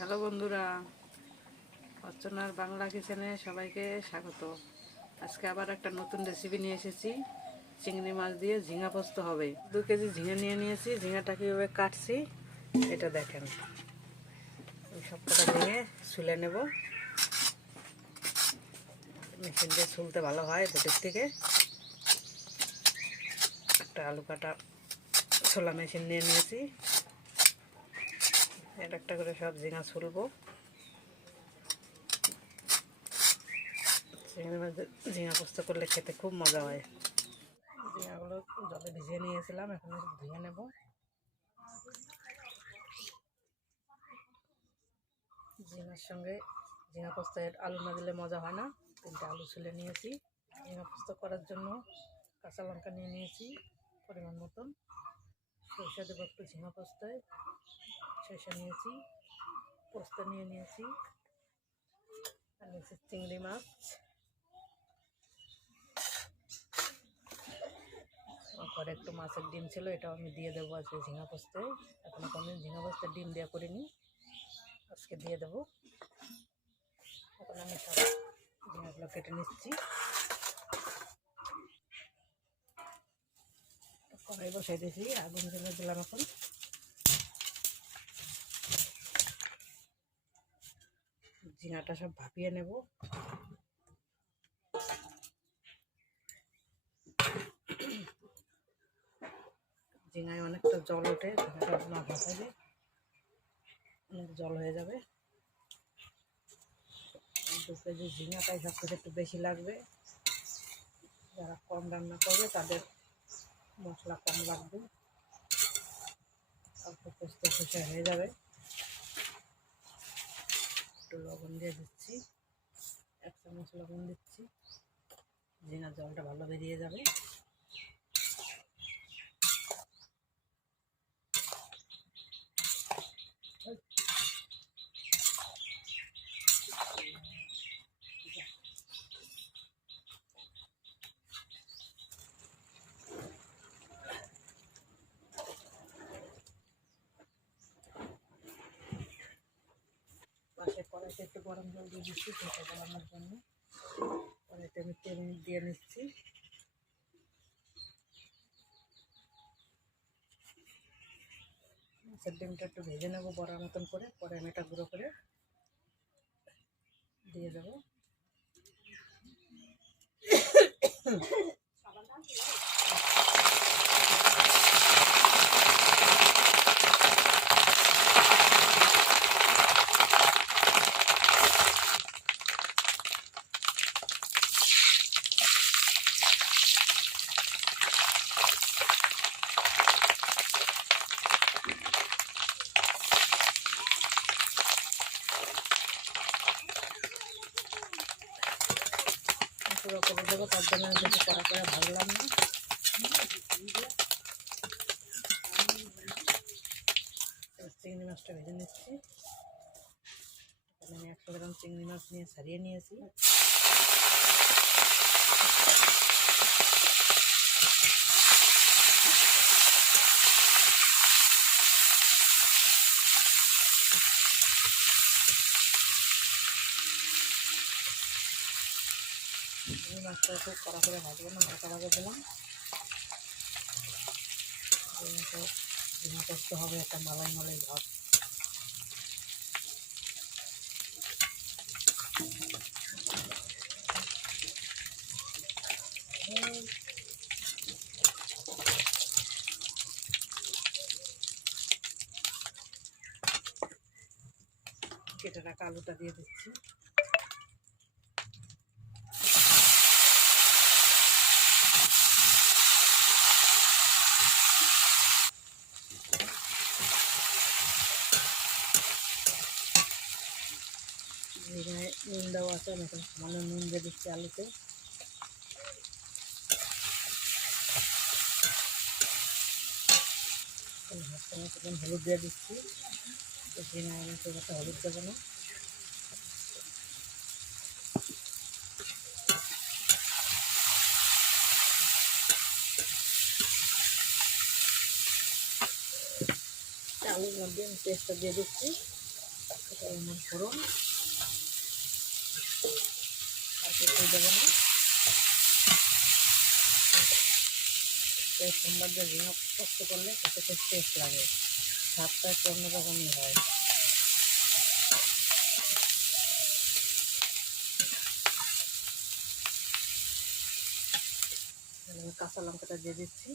Hello বন্ধুরা, অর্চনার বাংলা কিচেনে সবাইকে স্বাগত। আজকে আবার একটা নতুন রেসিপি নিয়ে এসেছি। চিংড়ি মাছ দিয়ে ঝিঙা পোস্ত হবে। 2 কেজি ঝিঙে নিয়ে নিয়েছি। ঝিঙাটা কীভাবে কাটছি এটা দেখেন। এই সবকটা ঝিঙে ছুলে নেব। মেশিন দিয়ে ছুলতে ভালো হয় ভেতর থেকে। একটা আলু কাটা ছোলা মেশিন নিয়ে নিয়েছি। একটা করে সব ঝিঙা ছুলবো। চিংড়ি মাছ ঝিঙা পোস্ত করলে খেতে খুব মজা হয়। ঝিঙাগুলো জলে ভিজিয়ে নিয়েছিলাম, এখন ধুয়ে নেব। ঝিঙার সঙ্গে ঝিঙা পোস্তের আলু না দিলে মজা হয় না। 3টে আলু ছুলে নিয়েছি। ঝিঙা পোস্ত করার জন্য কাঁচা লঙ্কা নিয়ে নিয়েছি পরিমাণ মতন। সরিষা দেবো একটু ঝিঙা পোস্তায়। সরিষা নিয়েছি, পোস্ত নিয়ে নিয়েছি, আর নিয়েছি চিংড়ি মাছ। ঘরে একটু মাছের ডিম ছিল, এটাও আমি দিয়ে দেবো আজকে ঝিঙা পোস্তে। এখন আমি ঝিঙা পোস্তের ডিম দেওয়া করিনি, আজকে দিয়ে দেবো। এখন আমি সব ঝিঙাগুলো কেটে নিচ্ছি। কড়াই বসাই দিয়েছি, আগুন জ্বেলে দিলাম। এখন ঝিঙাটা সব ভাপিয়ে নেব। ঝিঙায় অনেকটা জল ওঠে, ঝিঙাটা না ভাপালে অনেক জল হয়ে যাবে। 2 কেজি ঝিঙাটাই সব থেকে একটু বেশি লাগবে। যারা কম রান্না করবে তাদের মশলা কম লাগবে, অল্প পোস্ত খোসা হয়ে যাবে। একটু লবণ দিয়ে দিচ্ছি, 1 চামচ লবণ দিচ্ছি। ঝিঙার জলটা ভালো বেরিয়ে যাবে। পাশে কড়াইতে একটু গরম জল দিয়ে দিচ্ছি ভেজে গরমের জন্য। কড়াইতে আমি তেল দিয়ে নিচ্ছি। মাছের ডিমটা একটু ভেজে নেবো বড়ার মতন করে, পরে আমি এটা গুঁড়ো করে দিয়ে দেবো। পুরো করে দেবো, তার জন্য আমি বেশি কড়া করে ভাজলাম না। চিংড়ি মাছটা ভেজে নিচ্ছি। আমি 100 গ্রাম চিংড়ি মাছ নিয়ে ছাড়িয়ে নিয়েছি। চিংড়ি মাছটা খুব কড়া করে ভাজবো না, হালকা ভাজা দিলাম। ঝিঙা পোস্ত হবে একটা মালাই মালাই ভাব। কেটে রাখা আলুটা দিয়ে দিচ্ছি। ঝিঙায় নুন দেওয়া আছে, আমি এখন সামান্য নুন দিয়ে দিচ্ছি আলুতে। হলুদ দিয়ে দিচ্ছি। ঝিঙায় আমি খুব একটা হলুদ দেবো না। আলুর মধ্যে আমি পেস্টটা দিয়ে দিচ্ছি। এটাই আমার ফোড়ন, আর কিছুই দেবো না। এই সোমবার দিয়ে ঝিঙা পোস্ত করলে খেতে খুব টেস্ট লাগে, স্বাদটা একটু অন্যরকমই হয়। কাঁচা লঙ্কাটা দিয়ে দিচ্ছি।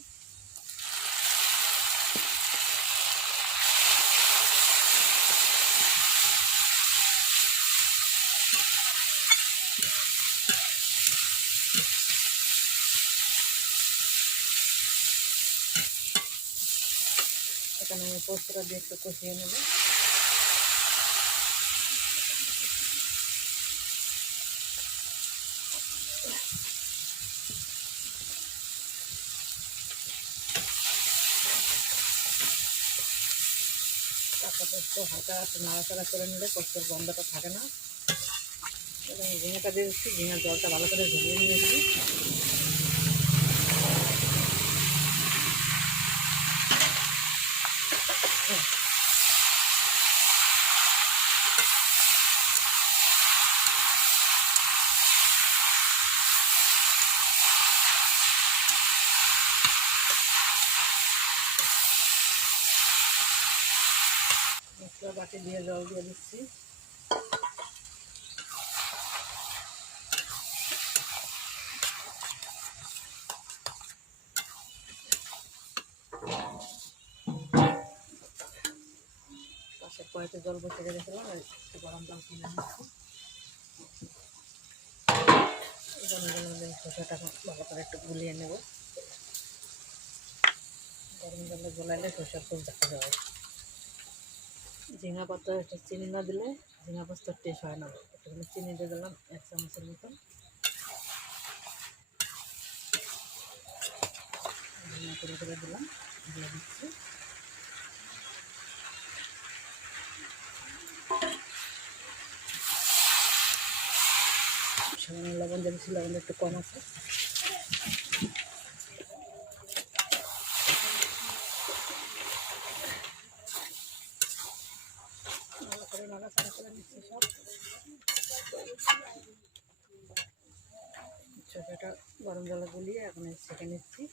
এখানে আমি পোস্তটা দিয়ে একটু কষিয়ে নেব। কাঁচা পোস্ত হালকা একটু নাড়াচাড়া করে নিলে পোস্তের গন্ধটা থাকে না। এবং ঝিঙাটা দিয়ে দিচ্ছি, ঝিঙার জলটা ভালো করে ঝরিয়ে নিয়েছি। মশলা বাটি দিয়ে জল দিয়ে দিচ্ছি। পাশের কড়াইতে জল বসে রেখেছিলাম, একটু গরম জল কিনে নিচ্ছি। গরম জলের মধ্যে শসাটা ভালো করে একটু গুলিয়ে নেব। গরম জলে গলাইলে শসা খুব দেখা যাবে। ঝিঙা পাতা একটু চিনি না দিলে ঝিঙা পোস্তর টেস্ট হয় না। একটুখানি চিনি দিয়ে দিলাম 1 চামচের মতন। ঝিঙা করে দিলাম, দিয়ে দিচ্ছি। সামান্য লবণ দিয়েছি, লবণ একটু কম আছে। ভালো করে নাড়াচাড়া করে নিচ্ছি সব। শসাটা গরম জলে গুলিয়ে এখন ছেঁকে নিচ্ছি।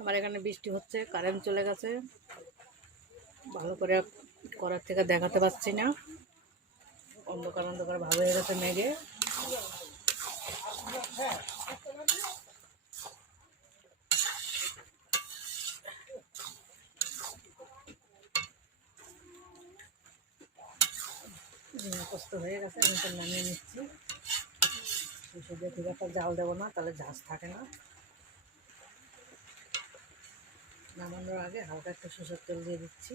আমার এখানে বৃষ্টি হচ্ছে, কারেন্ট চলে গেছে, ভালো করে করার থেকে দেখাতে পাচ্ছি না, অন্ধকার অন্ধকার ভাব হয়ে গেছে মেঘে। ঝিঙা পোস্ত হয়ে গেছে, আমি তো নামিয়ে নিচ্ছি। সরষে দিয়ে খুব একটা জাল দেবো না, তাহলে ঝাঁজ থাকে না। নামানোর আগে হালকা একটু সরষের তেল দিয়ে দিচ্ছি,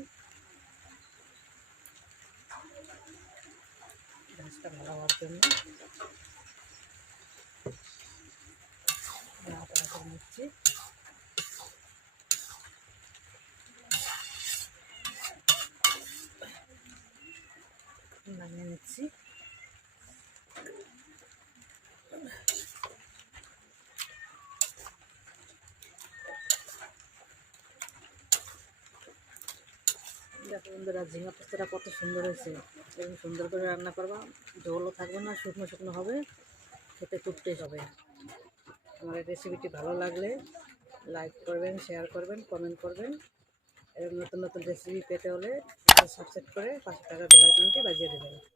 ঝাঁজটা ভালো হওয়ার জন্য। নাড়াচাড়া করে নিচ্ছি। নামিয়ে নিচ্ছি। দেখো বন্ধুরা, ঝিঙা পোস্তটা কত সুন্দর হয়েছে। এরকম সুন্দর করে রান্না করবা, ঝোলও থাকবে না, শুকনো শুকনো হবে, খেতে খুব টেস্ট হবে। আমার এই রেসিপিটি ভালো লাগলে লাইক করবেন, শেয়ার করবেন, কমেন্ট করবেন। এরকম নতুন নতুন রেসিপি পেতে হলে সাবস্ক্রাইব করে পাশে থাকা বেল আইকনটি বাজিয়ে দেবেন।